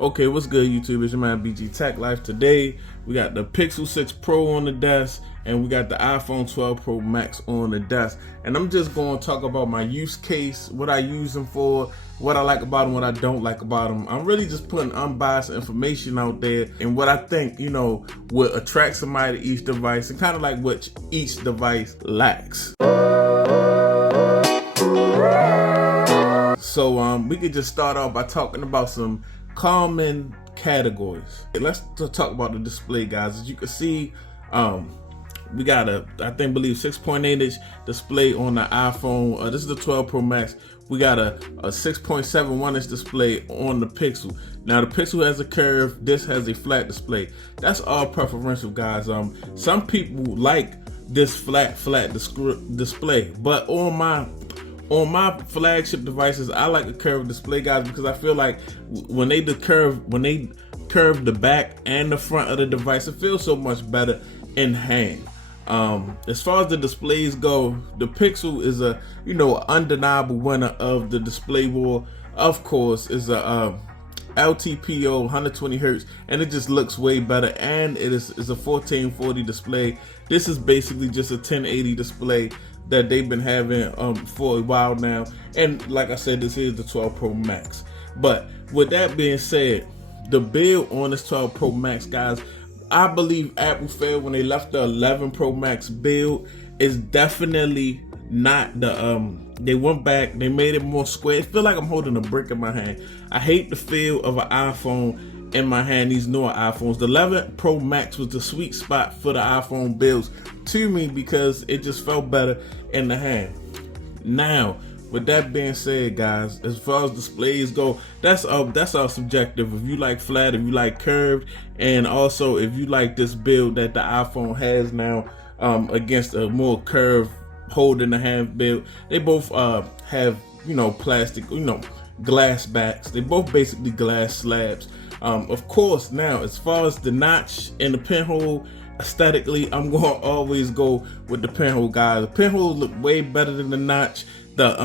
Okay, what's good, YouTube? It's your man BG Tech Life. Today we got the Pixel 6 Pro on the desk, and we got the iPhone 12 Pro Max on the desk. And I'm just going to talk about my use case, what I use them for, what I like about them, what I don't like about them. I'm really just putting unbiased information out there and what I think, would attract somebody to each device and kind of like what each device lacks. So we could just start off by talking about some common categories. Let's talk about the display, guys. As you can see, we got a, I believe 6.8 inch display on the iPhone. This is the 12 Pro Max. We got a 6.71 inch display on the Pixel. Now the Pixel has a curve, this has a flat display. That's all preferential, guys. Some people like this flat display, but on my flagship devices, I like a curved display, guys, because I feel like when they curve the back and the front of the device, it feels so much better in hand. As far as the displays go, the Pixel is a undeniable winner of the display war. Of course, is a LTPO 120 hertz, and it just looks way better. And it is a 1440 display. This is basically just a 1080 display that they've been having for a while now. And like I said, this is the 12 Pro Max. But with that being said, the build on this 12 Pro Max, guys, I believe Apple failed when they left the 11 Pro Max build. Is definitely not the they went back, they made it more square. It feel like I'm holding a brick in my hand. I hate the feel of an iPhone in my hand, these newer iPhones. The 11 Pro Max was the sweet spot for the iPhone builds to me because it just felt better in the hand. Now, with that being said, guys, as far as displays go, that's all subjective. If you like flat, if you like curved, and also if you like this build that the iPhone has now against a more curved hold in the hand build, they both have plastic, glass backs. They both basically glass slabs. Of course, now as far as the notch and the pinhole, aesthetically, I'm going to always go with the pinhole, guys. The pinhole look way better than the notch. The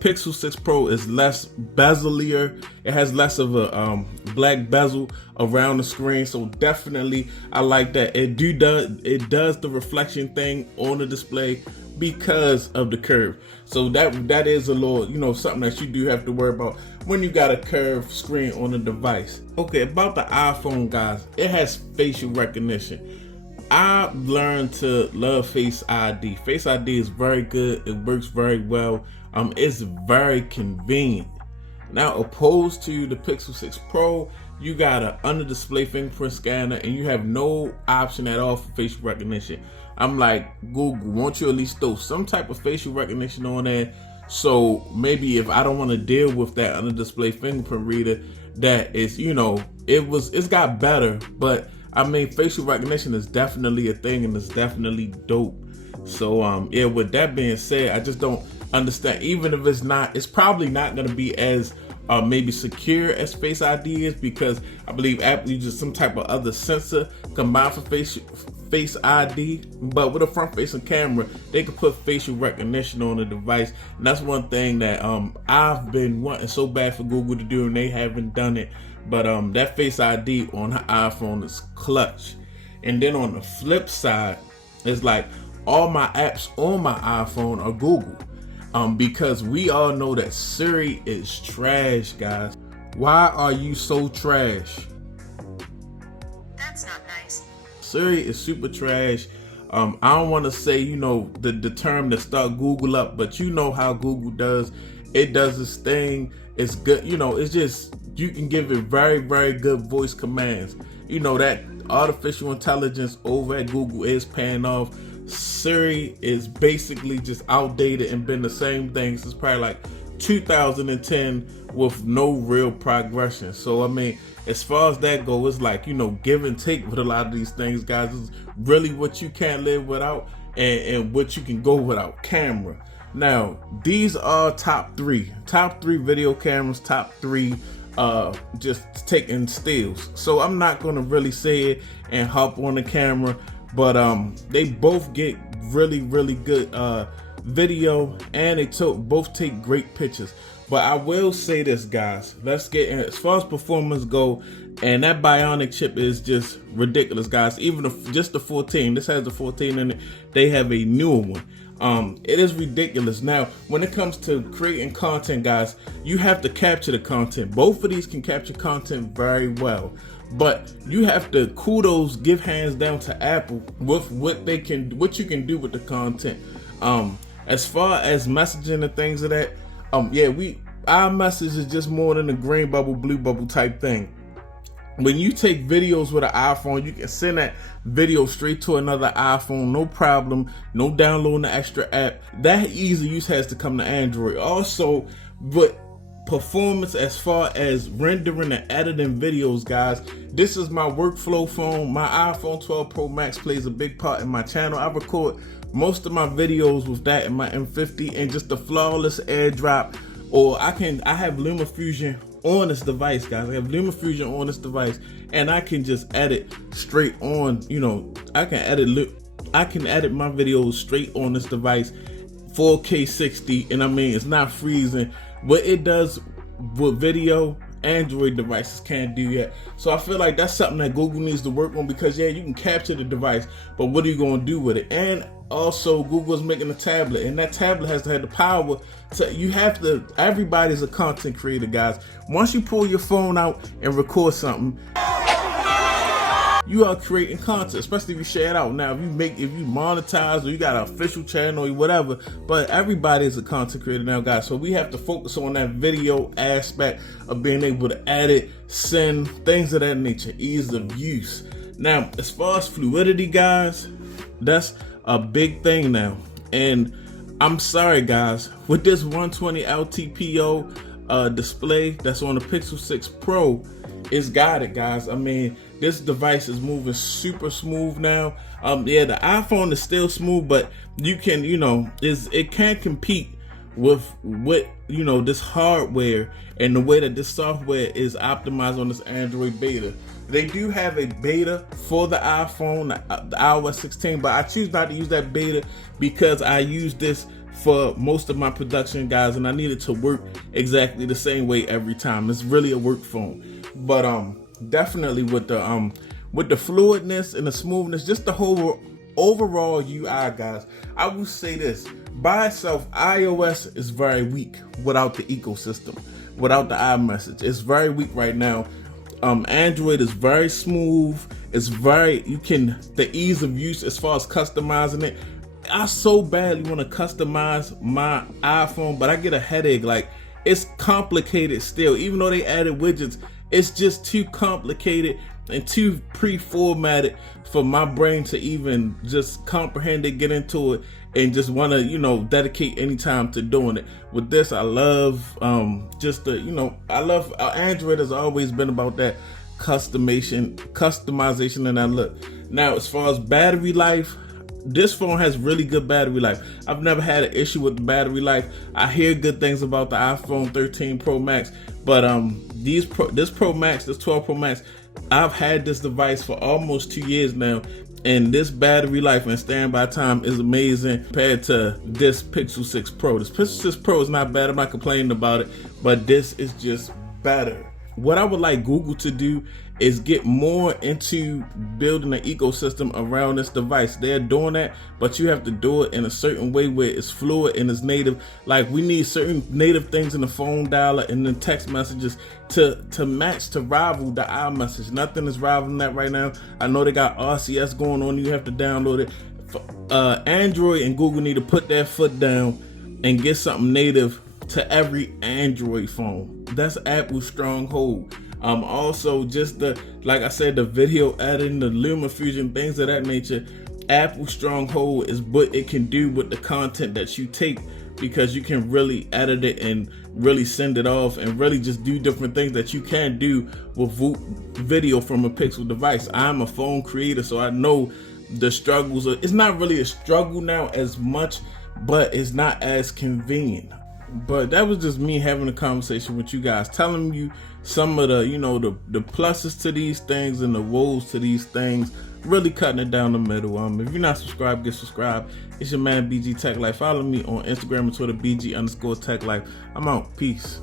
Pixel 6 Pro is less bezelier. It has less of a black bezel around the screen, so definitely I like that. It does the reflection thing on the display because of the curve. So that is a little, something that you do have to worry about when you got a curved screen on the device. Okay, about the iPhone, guys, it has facial recognition. I've learned to love Face ID. Face ID is very good. It works very well. It's very convenient. Now, opposed to the Pixel 6 Pro, you got an under display fingerprint scanner and you have no option at all for facial recognition. I'm like, Google, won't you at least throw some type of facial recognition on there? So maybe if I don't want to deal with that under display fingerprint reader, that is, it's got better, but I mean, facial recognition is definitely a thing and it's definitely dope. So yeah, with that being said, I just don't understand, even if it's probably not going to be as maybe secure as Face ID is, because I believe Apple uses some type of other sensor combined for Face ID. But with a front facing camera, they could put facial recognition on the device, and that's one thing that I've been wanting so bad for Google to do, and they haven't done it. But that Face ID on the iPhone is clutch. And then on the flip side, it's like all my apps on my iPhone are Google. Because we all know that Siri is trash, guys. Why are you so trash? That's not nice. Siri is super trash. I don't want to say, the term to start Google up, but you know how Google does. It does this thing. It's good. It's just, you can give it very, very good voice commands. That artificial intelligence over at Google is paying off. Siri is basically just outdated and been the same thing since probably like 2010 with no real progression. So I mean, as far as that goes, it's like, give and take with a lot of these things, guys. It's really what you can't live without and what you can go without. Camera. Now, these are top three video cameras, top three just taking stills. So I'm not going to really say it and hop on the camera, but they both get really, really good video, and they both take great pictures. But I will say this, guys. Let's get in. As far as performance go, and that Bionic chip is just ridiculous, guys. Even just the 14. This has the 14 in it. They have a newer one. It is ridiculous. Now, when it comes to creating content, guys, you have to capture the content. Both of these can capture content very well, but you have to give hands down to Apple with what you can do with the content. As far as messaging and things of that, our message is just more than a green bubble, blue bubble type thing. When you take videos with an iPhone, you can send that video straight to another iPhone, no problem, no downloading the extra app. That easy use has to come to Android. Also, but performance as far as rendering and editing videos, guys, this is my workflow phone. My iPhone 12 Pro Max plays a big part in my channel. I record most of my videos with that in my M50 and just a flawless airdrop. Or I have LumaFusion on this device, guys. I have LumaFusion on this device, and I can just edit straight on. I can edit my videos straight on this device, 4K 60, and I mean it's not freezing. What it does with video, Android devices can't do yet. So I feel like that's something that Google needs to work on, because you can capture the device, but what are you going to do with it? And also, Google's making a tablet, and that tablet has to have the power to. Everybody's a content creator, guys. Once you pull your phone out and record something, you are creating content, especially if you share it out. Now, if you monetize, or you got an official channel or whatever, but everybody is a content creator now, guys. So we have to focus on that video aspect of being able to edit, send, things of that nature, ease of use. Now, as far as fluidity, guys, that's a big thing now. And I'm sorry, guys, with this 120 LTPO display that's on the Pixel 6 Pro, it's got it, guys. I mean, this device is moving super smooth now. The iPhone is still smooth, but it can't compete with what this hardware and the way that this software is optimized on this Android beta. They do have a beta for the iPhone, the iOS 16, but I choose not to use that beta because I use this for most of my production, guys, and I need it to work exactly the same way every time. It's really a work phone. But definitely with the fluidness and the smoothness, just the whole overall UI, guys, I will say this. By itself, iOS is very weak without the ecosystem, without the iMessage. It's very weak right now. Android is very smooth. It's the ease of use as far as customizing it. I so badly want to customize my iPhone, but I get a headache. Like, it's complicated still. Even though they added widgets, it's just too complicated and too pre-formatted for my brain to even just comprehend it, get into it, and just want to, dedicate any time to doing it. With this, I love I love Android has always been about that customization, and that look. Now, as far as battery life, this phone has really good battery life. I've never had an issue with the battery life. I hear good things about the iPhone 13 Pro Max, but this 12 Pro Max, I've had this device for almost 2 years now, and this battery life and standby time is amazing compared to this Pixel 6 Pro. This Pixel 6 Pro is not bad. I'm not complaining about it, but this is just better. What I would like Google to do is get more into building an ecosystem around this device. They're doing that, but you have to do it in a certain way where it's fluid and it's native. Like, we need certain native things in the phone dialer and the text messages to match, to rival the iMessage. Nothing is rivaling that right now. I know they got RCS going on. You have to download it. Android and Google need to put their foot down and get something native to every Android phone. That's Apple's stronghold. Also, just like I said, the video editing, the LumaFusion, things of that nature. Apple's stronghold is what it can do with the content that you take, because you can really edit it and really send it off and really just do different things that you can't do with video from a Pixel device. I'm a phone creator, so I know the struggles. It's not really a struggle now as much, but it's not as convenient. But that was just me having a conversation with you guys, telling you some of the, the pluses to these things and the woes to these things, really cutting it down the middle. If you're not subscribed, get subscribed. It's your man BG Tech Life. Follow me on Instagram and Twitter, BG_Tech Life. I'm out. Peace.